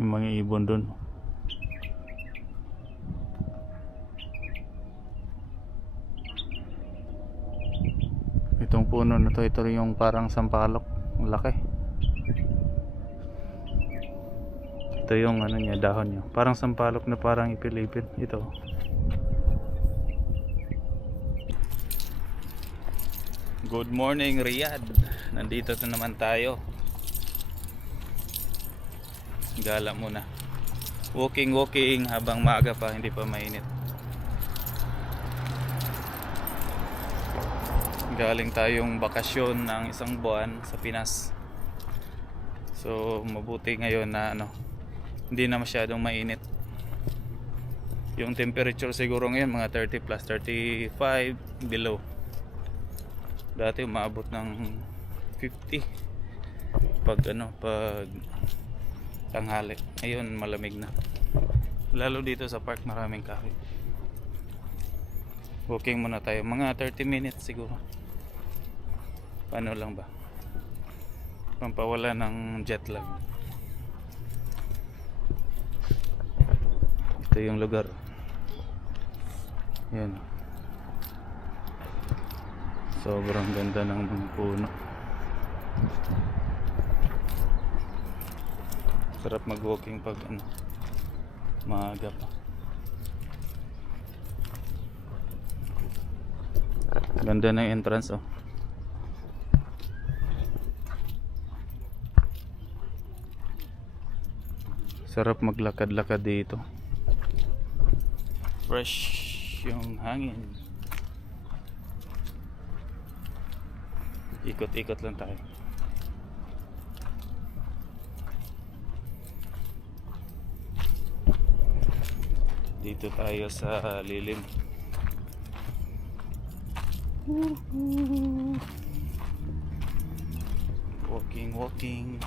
yung mga ibon dun. Itong puno na to, ito yung parang sampalok, laki. Ito yung ano niya, dahon niya, parang sampalok na parang ipilipid. Ito good morning Riyadh, nandito na naman tayo. Gala muna, walking habang maaga pa, hindi pa mainit. Galing tayong bakasyon ng isang buwan sa Pinas, so mabuti ngayon na hindi na masyadong mainit. Yung temperature siguro ngayon mga 30 plus, 35 below. Dati umaabot ng 50 pag tanghali. Ngayon malamig na, lalo dito sa park, maraming kahoy. Walking muna tayo mga 30 minutes siguro. Paano lang ba, pampawala ng jet lag. Ito yung lugar, yan. Sobrang ganda ng puno. Sarap mag-walking pag maaga pa. Ganda ng entrance, oh. Sarap maglakad-lakad dito. Fresh yung hangin. Ikot-ikot lang tayo. Dito tayo sa lilim. Walking.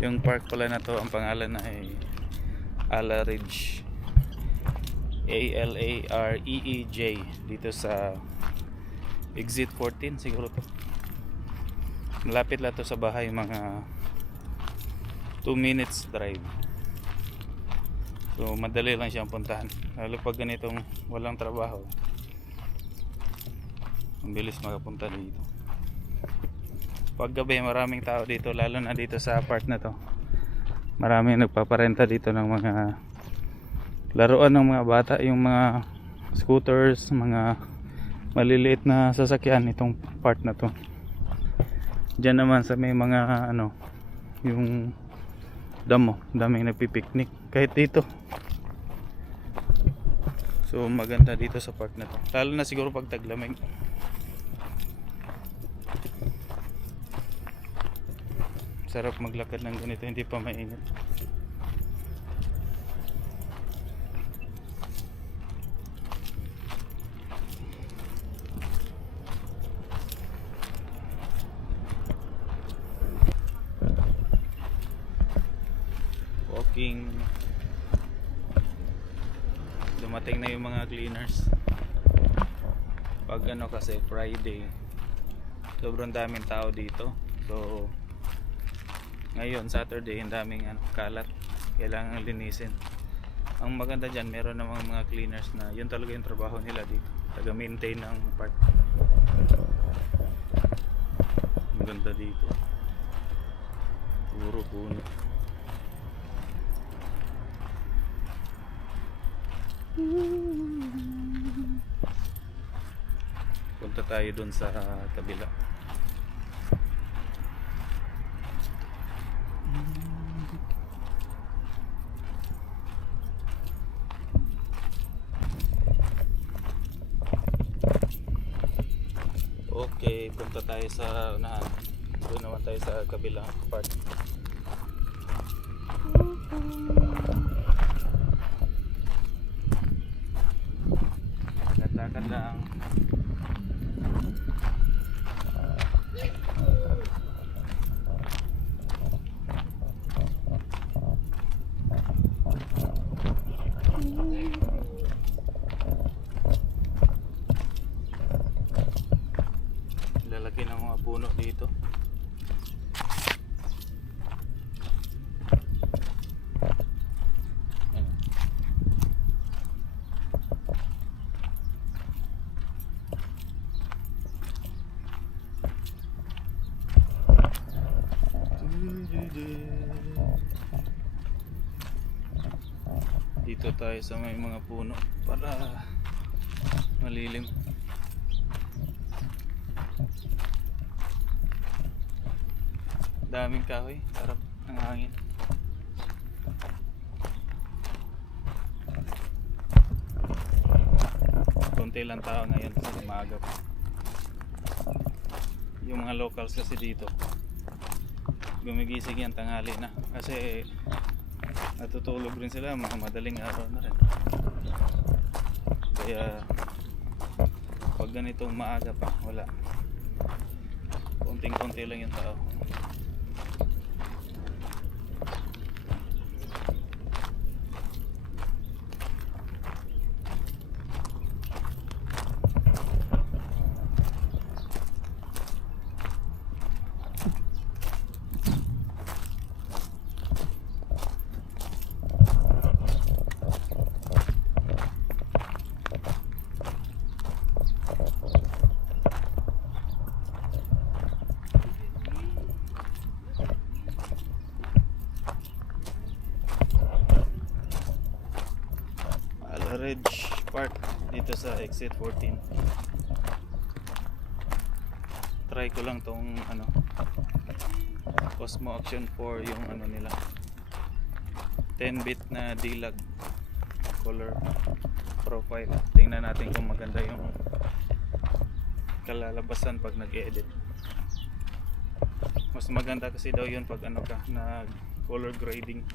Yung park pala na to, ang pangalan na ay Alareej, Alareej, dito sa exit 14 siguro to. Malapit lang to sa bahay, mga 2 minutes drive. So madali lang siyang puntahan, lalo pag ganitong walang trabaho, ang bilis makapunta dito. Pag gabi maraming tao dito, lalo na dito sa park na to. Maraming nagpaparenta dito ng mga laruan ng mga bata, yung mga scooters, mga maliliit na sasakyan. Itong part na to, diyan naman sa may mga yung daming nagpipiknik kahit dito. So maganda dito sa park na to, lalo na siguro pag taglamig. Sarap maglakad ng ganito, hindi pa mainit. Walking. Dumating na yung mga cleaners. Pag kasi Friday, sobrang daming tao dito. So ngayon Saturday, ang daming kalat, kailangan linisin. Ang maganda dyan, meron namang mga cleaners na yun talaga yung trabaho nila dito, taga-maintain ng park. Maganda dito, puro puno. Punta tayo dun sa kabila. Okay, punta tayo sa unahan. Doon naman tayo sa kabilang part. Lakad lang. lalaki ng mga puno dito. Ayan. Dito tayo sa may mga puno para malilim. Daming kahoy, sarap ang hangin. Konti lang tao ngayon kasi maaga pa. Yung mga locals kasi dito gumigising yan tanghali na kasi natutulog rin sila, mga madaling araw na rin. Kaya pag ganitong maaga pa, wala, konting-konti lang yung tao. Ridge Park dito sa exit 14. Try ko lang tong ano, Osmo Action 4, yung ano nila 10-bit na dilag color profile. Tingnan natin kung maganda yung kalalabasan pag nag-edit. Mas maganda kasi daw yun pag ano ka, nag color grading.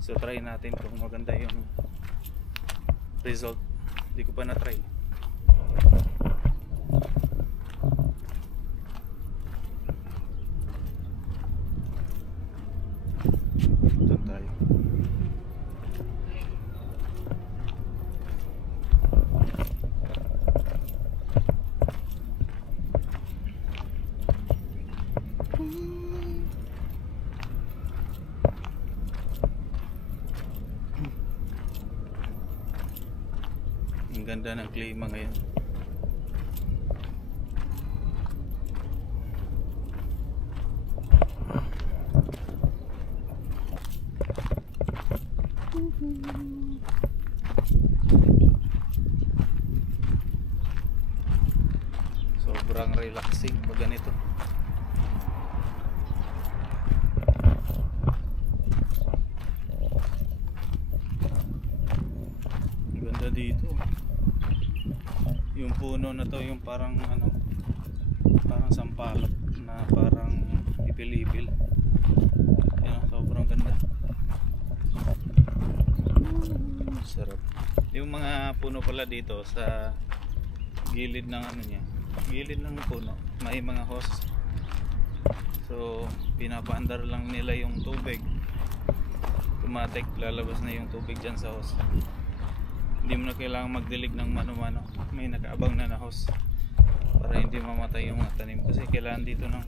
So try natin kung maganda yung result. Hindi ko pa na-try. Doon tayo. Ang ganda ng klima ngayon. Sobrang relaxing pag ganito. Ang ganda dito. Yung puno na to, yung parang ano, parang sampalok na parang ipil-ipil. Ayan, sobrang ganda. Sarap. Yung mga puno pala dito sa gilid ng ano niya, gilid ng puno, may mga hose. So pinapaandar lang nila yung tubig, automatic lalabas na yung tubig dyan sa hose. Hindi mo na kailangan magdilig ng mano-mano, may nakaabang na hose para hindi mamatay yung mga tanim. Kasi kailangan dito ng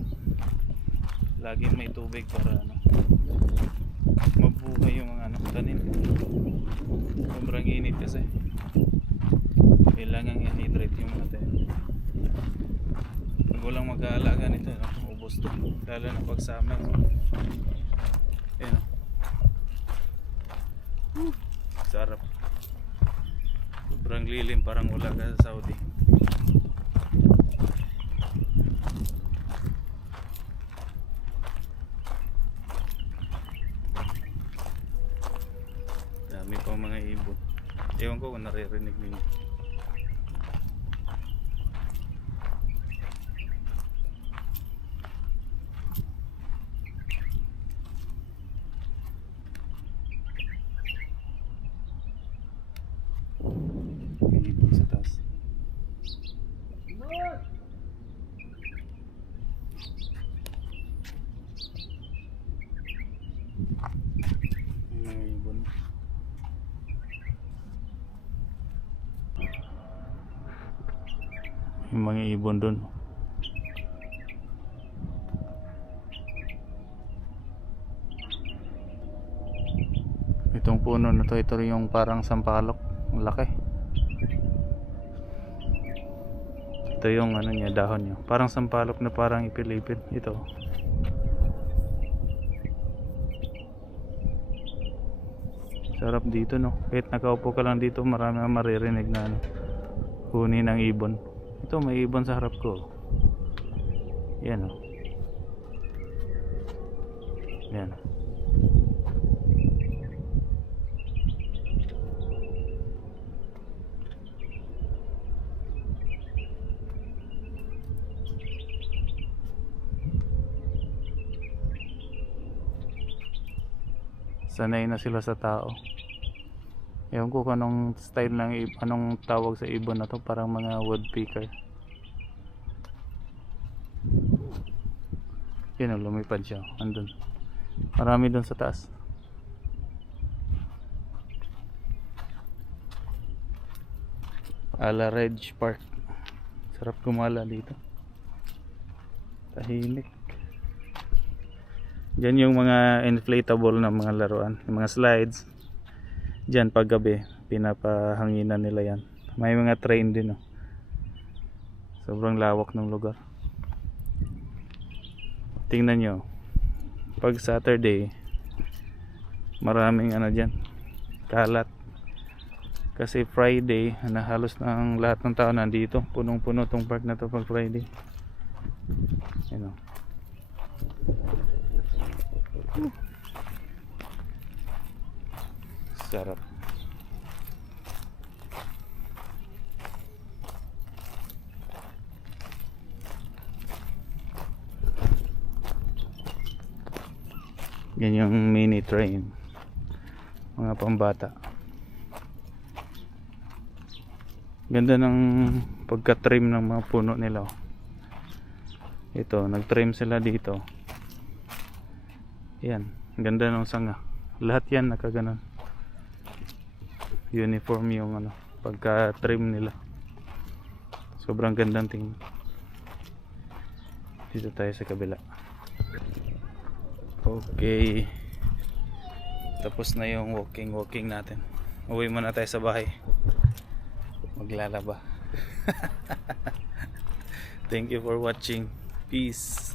laging may tubig para ano, mabuhay yung mga ano, tanim. Sobrang init kasi kailangan i-hydrate yung mga tanim. Pag walang mag-aalaga nito, no, ubos to, lalo na pag summer. Ayan, sarap. Sobrang lilim, parang wala ka sa Saudi. Dami pa mga ibon. Ewan ko kung naririnig ninyo. May ibon sa taas. May ibon. Yung mga ibon dun. puno na to. Ito yung parang sampalok. Ang laki. Ito yung ano niya, dahon niya. Parang sampalok na parang ipil-ipil. Ito. Sarap dito, no? Kahit nakaupo ka lang dito, marami kang maririnig na ano, huni ng ibon. Ito, may ibon sa harap ko. Yan, oh. Yan. Sanay na sila sa tao. Ewan ko kung anong style ng anong tawag sa ibon na to, parang mga woodpecker. Yan, oh, lumipad siya. Andun. Marami dun sa taas. Ala Ridge Park. Sarap gumala dito. Tahimik. Diyan yung mga inflatable na mga laruan, yung mga slides. Diyan pag gabi, pinapahanginan nila yan. May mga train din, oh. Sobrang lawak ng lugar. Tingnan nyo, pag Saturday, maraming ano dyan, kalat. Kasi Friday, na halos ng lahat ng tao nandito. Punong-puno tong park na to pag Friday. Yan, oh. Sarap. Yan yung mini train, mga pambata. Ganda ng pagka-trim ng mga puno nila. Ito, nag-trim sila dito. Yan, ganda ng sanga. Lahat yan nakaganon. Uniform yung ano, pagka-trim nila. Sobrang gandang tingnan. Dito tayo sa kabila. Okay. Tapos na yung walking natin. Uwi muna tayo sa bahay. Maglalaba. Thank you for watching. Peace.